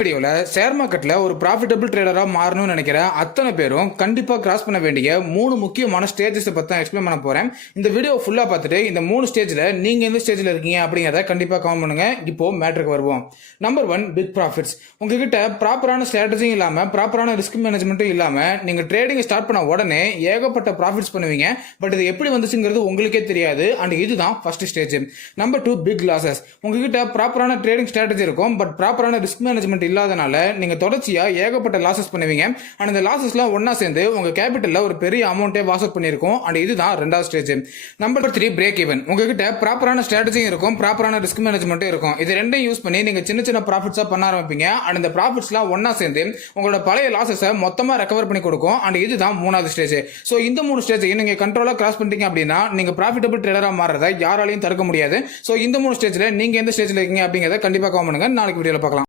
வீடியோல ஷேர் மார்க்கெட்ல ஒரு ப்ராஃபிட்டபிள் ட்ரேடரா மாறணும்னு நினைக்கிற அத்தனை பேரும் கண்டிப்பா கிராஸ் பண்ண வேண்டிய 3 முக்கியமான ஸ்டேஜஸ் பத்தி தான் எக்ஸ்பிளைன் பண்ண போறேன். இந்த வீடியோ ஃபுல்லா பார்த்துட்டு இந்த 3 ஸ்டேஜ்ல நீங்க எந்த ஸ்டேஜ்ல இருக்கீங்க அப்படிங்கறத கண்டிப்பா கமெண்ட் பண்ணுங்க. இப்போ மேட்டருக்கு வருவோம். Number 1, big profits. உங்ககிட்ட ப்ராப்பரான ஸ்ட்ராட்டஜியும் இல்லாம ப்ராப்பரான ரிஸ்க் மேனேஜ்மெண்ட்டும் இல்லாம நீங்க ட்ரேடிங் ஸ்டார்ட் பண்ண உடனே ஏகப்பட்ட ப்ராஃபிட்ஸ் பண்ணுவீங்க. பட் இது எப்படி வந்துச்சுங்கிறது உங்களுக்கே தெரியாது. அண்ட் இதுதான் first stage. Number 2, big losses. உங்ககிட்ட ப்ராப்பரான ட்ரேடிங் ஸ்ட்ராட்டஜி இருக்கும், பட் ப்ராப்பரான ரிஸ்க் மேனேஜ்மெண்ட் இல்லாதனால நீங்க தொடர்ச்சியா ஏகப்பட்ட லாசஸ் பண்ணுவீங்க. அண்ட் இந்த லாசஸ்லாம் ஒன்னா சேர்ந்து உங்க கேபிட்டல்ல ஒரு பெரிய அமௌண்ட்டே வாஸ் அவுட் பண்ணிருக்கும். அண்ட் இதுதான் ரெண்டாவது ஸ்டேஜ். Number 3, break even. உங்ககிட்ட ப்ராப்பரான ஸ்ட்ராட்டஜியும் இருக்கும், ப்ராப்பரான ரிஸ்க் மேனேஜ்மெண்ட்டும் இருக்கும். இது ரெண்டையும் யூஸ் பண்ணி நீங்க சின்ன சின்ன ப்ராஃபிட்ஸா பண்ண ஆரம்பிப்பீங்க. அண்ட் இந்த ப்ராஃபிட்ஸ்லாம் ஒன்னா சேர்ந்து உங்களோட பழைய லாசஸை மொத்தமா ரெக்கவர் பண்ணி கொடுக்கும். அண்ட் இதுதான் மூணாவது ஸ்டேஜ். சோ இந்த 3 ஸ்டேஜ் நீங்க கண்ட்ரோலா கிராஸ் பண்ணிட்டீங்க அப்படின்னா நீங்க ப்ராஃபிட்டபிள் ட்ரேடரா மாறதை யாராலையும் தடுக்க முடியாது. சோ இந்த 3 ஸ்டேஜ்ல நீங்க எந்த ஸ்டேஜ்ல இருக்கீங்க அப்படிங்கறத கண்டிப்பா கமெண்ட் பண்ணுங்க. நாளைக்கு வீடியோல பார்க்கலாம்.